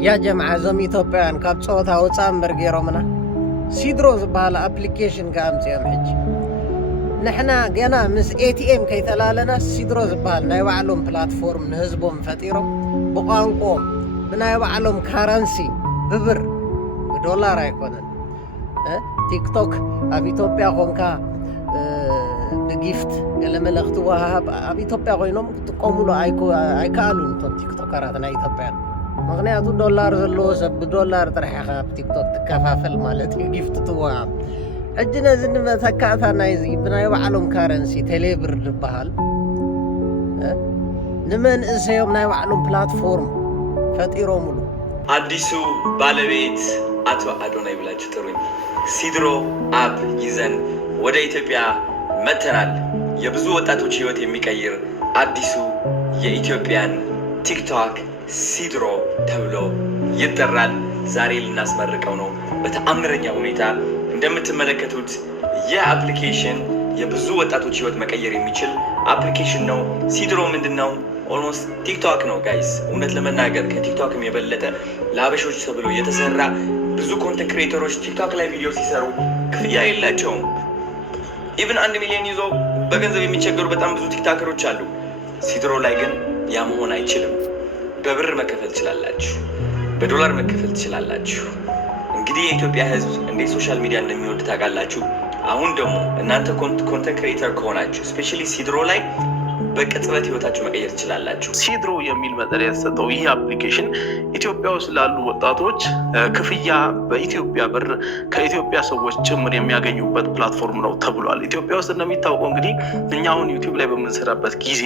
يا جماعة زم إثيوبيان كاب صوتها وصام برجيرومنا سيدرو زبالة أبليكيشن كامس يوم حج نحنا جنا مس ATM كي ثلالنا سيدرو زبالة نايو علوم بلاتفورم نهزبهم فتيرهم بقانقوم بنايو علوم كارنسي ببر بدولار يكونن تيك توك أبي إثيوبيا كونكا بجيفت قال ملخت وهاب أبي إثيوبيا كوينهم تقوموا له أيكالون تون تيك توك راتنا إثيوبيا مغنياتو دولار زلو سب بدولار ترحيخا بتيك توك تكفافل مالتي جيفت تواب أجنا زن ما تكاثا نايزي بنايو علوم كارنسي تليبر لبهال نمن إسيوم نايو علوم بلاتفورم فتيرو ملو አዲሱ ባለቤት አቶ አዶናይ ብላችሁ ጥሩኝ ሲድሮ አፕ ይዘን ወደ ኢትዮጵያ መተናል። የብዙ ወጣቶች ህይወት የሚቀይር አዲሱ የኢትዮጵያን ቲክቶክ ሲድሮ ተብሎ ይጠራል። ዛሬ ልናስመርቀው ነው በተአምረኛ ሁኔታ። እንደምትመለከቱት የአፕሊኬሽን የብዙ ወጣቶች ህይወት መቀየር የሚችል አፕሊኬሽን ነው። ሲድሮ ምንድነው? ኦልሞስት ቲክቶክ ነው ጋይስ። እውነት ለመናገር ከቲክቶክም የበለጠ ለአበሾች ተብሎ የተሰራ ብዙ ኮንተንት ክሬተሮች ቲክቶክ ላይ ቪዲዮ ሲሰሩ ክፍያ የላቸውም። ኢቭን 1 ሚሊዮን ይዞ በገንዘብ የሚቸገሩ በጣም ብዙ ቲክቶከሮች አሉ። ሲድሮ ላይ ግን ያ መሆን አይችልም። በብር መከፈል ትችላላችሁ፣ በዶላር መከፈል ትችላላችሁ። እንግዲህ የኢትዮጵያ ህዝብ እንዴት ሶሻል ሚዲያ እንደሚወድ ታውቃላችሁ። አሁን ደግሞ እናንተ ኮንተንት ክሬተር ከሆናችሁ ስፔሻሊ ሲድሮ ላይ በቅጽበት ህይወታችሁ መቀየር ትችላላችሁ። ሲድሮ የሚል መጠሪያ የተሰጠው ይህ አፕሊኬሽን ኢትዮጵያ ውስጥ ላሉ ወጣቶች ክፍያ በኢትዮጵያ ብር ከኢትዮጵያ ሰዎች ጭምር የሚያገኙበት ፕላትፎርም ነው ተብሏል። ኢትዮጵያ ውስጥ እንደሚታወቀው እንግዲህ እኛ አሁን ዩቲዩብ ላይ በምንሰራበት ጊዜ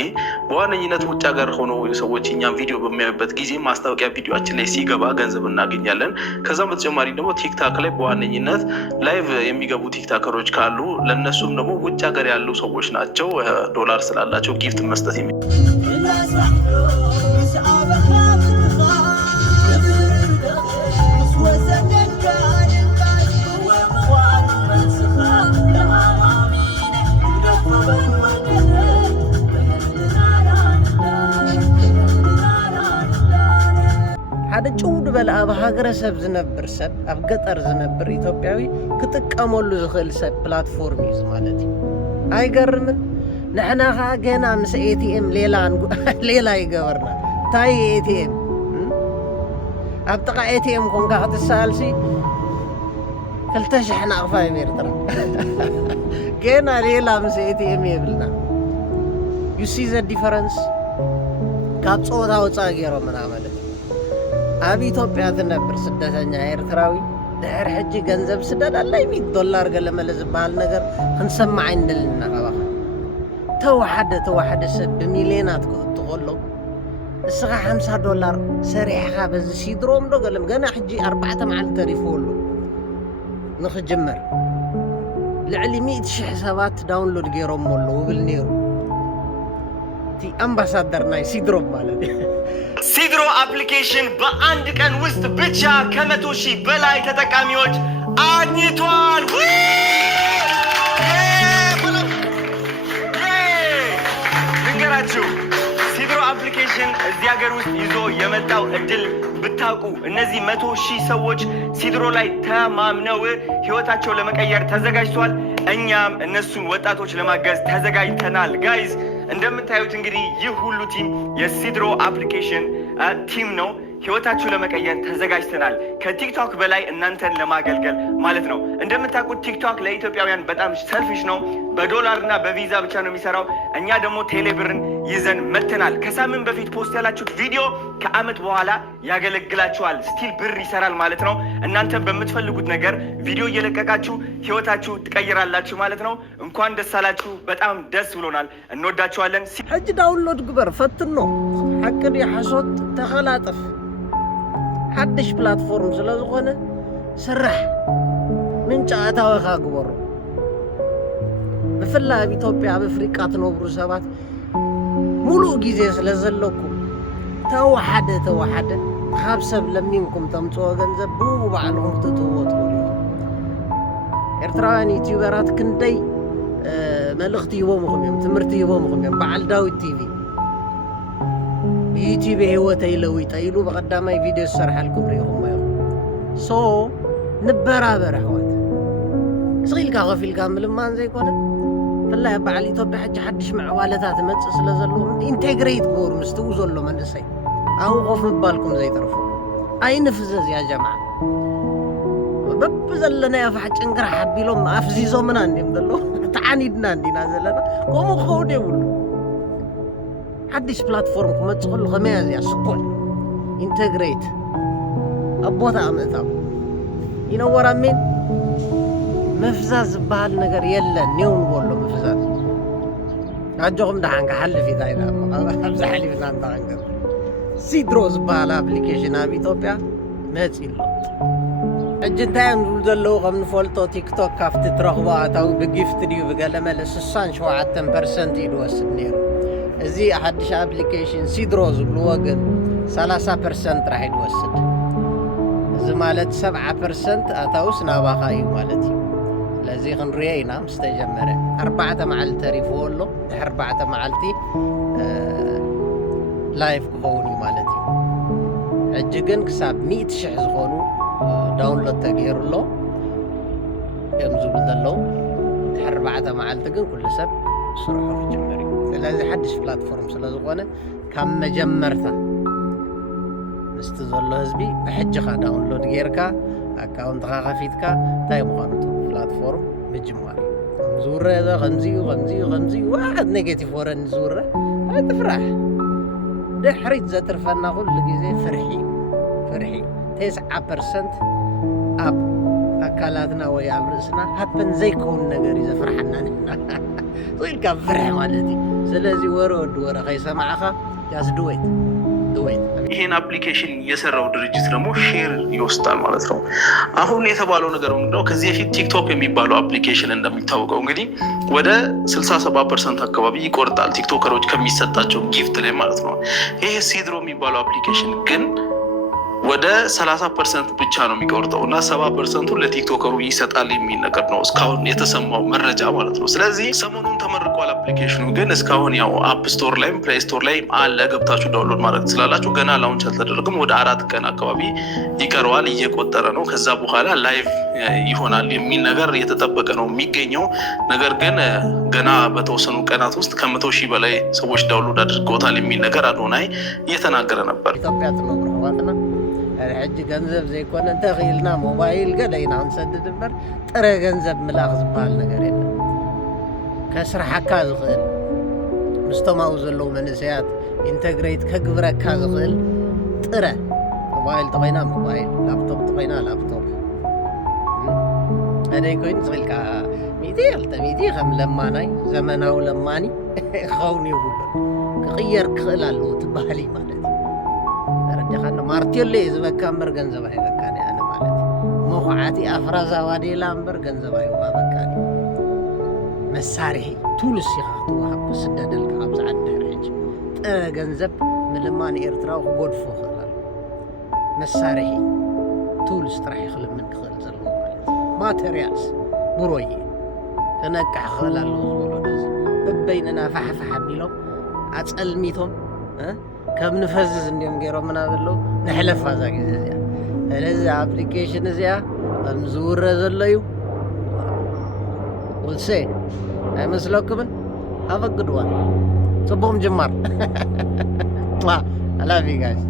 በዋነኝነት ውጭ ሀገር ሆኖ ሰዎች እኛም ቪዲዮ በሚያዩበት ጊዜ ማስታወቂያ ቪዲዮችን ላይ ሲገባ ገንዘብ እናገኛለን። ከዛም በተጨማሪ ደግሞ ቲክታክ ላይ በዋነኝነት ላይቭ የሚገቡ ቲክታከሮች ካሉ ለእነሱም ደግሞ ውጭ ሀገር ያሉ ሰዎች ናቸው ዶላር ስላላቸው ጊፍት መስጠት ሓደ ጭውድ በል ኣብ ሃገረሰብ ዝነብር ሰብ ኣብ ገጠር ዝነብር ኢትዮጵያዊ ክጥቀመሉ ዝኽእል ሰብ ፕላትፎርም እዩ ማለት እዩ። ኣይገርምን? نحنا خاقنا مس ATM ليلا يقبرنا تاي ATM أبتقى ATM كون قاعد السالسي كلتشحنا أغفاي ميرترا كينا ليلا مس ATM يبلنا you see the difference كاب صوتا وصاقيرو من عمله أبي إثيوبيا تنبر سدتنا إيرتراوي داير حجي گنزب سدد الله $100 قال ملز بهالنجر خنسمع عندنا خبا توحد سب بمليونات تقولوا السغا $50 سريحها بس سيدروم دو قال مقنا حجي 4 معل تريفولو نخجمر لعلي 100 شي حسابات داونلود جيروم مولو وبالنيرو تي امباسادر ناي سيدروم مالدي ሲድሮ አፕሊኬሽን በአንድ ቀን ውስጥ ብቻ ከ100,000 በላይ ተጠቃሚዎች አግኝቷል። ሲድሮ አፕሊኬሽን እዚህ ሀገር ውስጥ ይዞ የመጣው እድል ብታውቁ እነዚህ 100,000 ሰዎች ሲድሮ ላይ ተማምነው ህይወታቸው ለመቀየር ተዘጋጅቷል። እኛም እነሱን ወጣቶች ለማገዝ ተዘጋጅተናል። ጋይዝ እንደምታዩት እንግዲህ ይህ ሁሉ ቲም የሲድሮ አፕሊኬሽን ቲም ነው። ህይወታችሁ ለመቀየር ተዘጋጅተናል። ከቲክቶክ በላይ እናንተን ለማገልገል ማለት ነው። እንደምታውቁት ቲክቶክ ለኢትዮጵያውያን በጣም ሰልፊሽ ነው። በዶላርና በቪዛ ብቻ ነው የሚሰራው። እኛ ደግሞ ቴሌብርን ይዘን መተናል። ከሳምንት በፊት ፖስት ያላችሁት ቪዲዮ ከአመት በኋላ ያገለግላችኋል። ስቲል ብር ይሰራል ማለት ነው። እናንተን በምትፈልጉት ነገር ቪዲዮ እየለቀቃችሁ ህይወታችሁ ትቀይራላችሁ ማለት ነው። እንኳን ደስ አላችሁ። በጣም ደስ ብሎናል። እንወዳችኋለን። ሕጂ ዳውንሎድ ግበር ፈትኖ حقد يحصد تخلاطف حدش بلاتفورم ስለዝኾነ ስራሕ ምን ጫታው ካግበሩ ብፍላይ ኢትዮጵያ በአፍሪካ ትነብሩ ሰባት ሙሉእ ግዜ ስለ ዘለኩም ተዋሓደ ካብ ሰብ ለሚንኩም ተምፅኦ ገንዘብ ብኡ ባዕልኩም ክትትውዎ ትኽእሉ ኢኹም። ኤርትራውያን ዩቲዩበራት ክንደይ መልእኽቲ ይቦምኹም እዮም፣ ትምህርቲ ይቦምኹም እዮም። በዓል ዳዊት ቲቪ ብዩቲዩብ ህይወተይ ለዊጠ ኢሉ ብቐዳማይ ቪድዮ ዝሰርሐልኩም ርኢኹም ኢኹም። ሶ ንበራበር ኣሕዋት ስኺልካ ኸፊልካ ምልማን ዘይኮነ ብፍላይ ኣብ በዓል ኢትዮጵያ ሕጂ ሓድሽ ምዕባለታት መፅእ ስለ ዘለዎ ኢንቴግሬት ክበሩ ምስትኡ ዘሎ መንእሰይ ኣብኡ ኮፍ ምባልኩም ዘይተርፉ ኣይንፍዘዝ ያ ጀማዓ በብ ዘለና ያፋሕ ጭንግራ ሓቢሎም ኣፍዚዞምና እንዲም ዘሎ ተዓኒድና እንዲና ዘለና ከምኡ ክኸውን የብሉ ሓድሽ ፕላትፎርም ክመፅእ ከሉ ከመይ እዚኣ ስፖል ኢንቴግሬት ኣብ ቦታ ምእታው ይነወራሜን ምፍዛዝ ዝበሃል ነገር የለን ኔውን በሎ ምፍዛዝ ኣጆኹም ደሓንካ ሓልፍ ኢታ ኢና ኣብዛ ሓሊፍና እንታኸንገር ሲድሮ ዝበሃል ኣፕሊኬሽን ኣብ ኢትዮጵያ መፂ ኣሎ ሕጂ እንታይ እዮም ዝብሉ ዘለዉ ከም ንፈልጦ ቲክቶክ ካብቲ ትረኽቦ ኣታዊ ብጊፍት ድዩ ብገለመለ 67% እዩ ድወስድ ነይሩ እዚ ሓድሽ ኣፕሊኬሽን ሲድሮ ዝብልዎ ግን 30% ጥራሕ እዩ ድወስድ እዚ ማለት 70% ኣታውስ ናባኻ እዩ ማለት እዩ ስለዚ ክንሪኦ ኢና ምስ ተጀመረ 4 መዓልቲ ተሪፍዎ ኣሎ ድሕሪ 4 መዓልቲ ላይፍ ክኸውን እዩ ማለት እዩ ሕጂ ግን ክሳብ 100,000 ዝኾኑ ዳውንሎድ ተገይሩ ኣሎ እዮም ዝብሉ ዘለዉ ድሕሪ 4 መዓልቲ ግን ኩሉ ሰብ ስርሑ ክጅምር እዩ ስለዚ ሓድሽ ፕላትፎርም ስለ ዝኾነ ካብ መጀመርታ ምስቲ ዘሎ ህዝቢ ብሕጂኻ ዳውንሎድ ጌርካ ኣካውንትኻ ከፊትካ እንታይ ምዃኑ ፕላትፎርም ምጅማር ዝውረዘ ከምዚዩ ዋሕድ ኔጌቲቭ ወረኒ ዝውረ ኣይትፍራሕ ድሕሪት ዘትርፈና ኩሉ ግዜ ፍርሒ 9% ኣብ ኣካላትና ወይ ኣብ ርእስና ሃፐን ዘይከውን ነገር እዩ ዘፍርሐና ንሕና ኢልካ ፍርሕ ማለት እዩ ስለዚ ወረ ወዲ ወረ ከይሰማዕኻ ያስ ድወይት ይሄን አፕሊኬሽን የሰራው ድርጅት ደግሞ ሼር ይወስዳል ማለት ነው። አሁን የተባለው ነገር ምንድነው? ከዚህ በፊት ቲክቶክ የሚባለው አፕሊኬሽን እንደሚታወቀው እንግዲህ ወደ 67% አካባቢ ይቆርጣል ቲክቶከሮች ከሚሰጣቸው ጊፍት ላይ ማለት ነው። ይሄ ሲድሮ የሚባለው አፕሊኬሽን ግን ወደ 30% ብቻ ነው የሚቆርጠው እና 70% ለቲክቶከሩ ይሰጣል የሚል ነገር ነው እስካሁን የተሰማው መረጃ ማለት ነው። ስለዚህ ሰሞኑን ተመርቋል አፕሊኬሽኑ ግን እስካሁን ያው አፕ ስቶር ላይም ፕሌይ ስቶር ላይ አለ ገብታችሁ ዳውንሎድ ማድረግ ትችላላችሁ። ገና ላውንች አልተደረገም። ወደ 4 ቀን አካባቢ ይቀረዋል፣ እየቆጠረ ነው። ከዛ በኋላ ላይቭ ይሆናል የሚል ነገር እየተጠበቀ ነው የሚገኘው። ነገር ግን ገና በተወሰኑ ቀናት ውስጥ ከ100,000 በላይ ሰዎች ዳውንሎድ አድርገውታል የሚል ነገር አዶናይ እየተናገረ ነበር። ኢትዮጵያ ትነግረዋልና ሕጂ ገንዘብ ዘይኮነ እንተኽኢልና ሞባይል ገለ ኢና ክንሰድድ እምበር ጥረ ገንዘብ ምላኽ ዝበሃል ነገር የለን ከስራሓካ ዝኽእል ምስቶም ኣብኡ ዘለዉ መንእሰያት ኢንተግሬት ከግብረካ ዝኽእል ጥረ ሞባይል ተኾይና ሞባይል ላፕቶፕ ተኾይና ላፕቶፕ ኣደይ ኮይኑ ዝኽኢልካ 100 ከም ለማናይ ዘመናዊ ለማኒ ክኸውን የብሉን ክቕየር ክኽእል ኣለዎ ትበሃል ማለት እዩ ረጃኻና ማርቴሎ ዝበካ እምበር ገንዘብ ኣይበካኒ ኣነ ማለት እዩ መኹዓቲ ኣፍራዛ ዋዴላ እምበር ገንዘብ ኣይዋበካኒ መሳርሒ ቱልስ ኢኻ ክትወሃብ ስደደልካ ኣብዚ ዓዲ ሕጂ ጥረ ገንዘብ ምልማን ኤርትራዊ ክጎድፎ ክኽእል ኣሎ መሳርሒ ቱልስ ጥራሕ ይኽልምን ክኽእል ዘለዎ ማለት እዩ ማቴርያልስ ብሮየ ክነቅሕ ክኽእል ኣለዎ ዝበሎ ደዚ በበይንና ፋሕፋሕ ኣቢሎም ኣፀልሚቶም ከም ንፈዝዝ እንዲኦም ገይሮምና ዘለዉ ንሕለፋ እዛ ግዜ እዚኣ ስለዚ ኣፕሊኬሽን እዚኣ ከም ዝውረ ዘሎ እዩ ውልሴ ኣይመስለኩምን ኣፈግድዋን ፅቡቕ ምጅማር I love you guys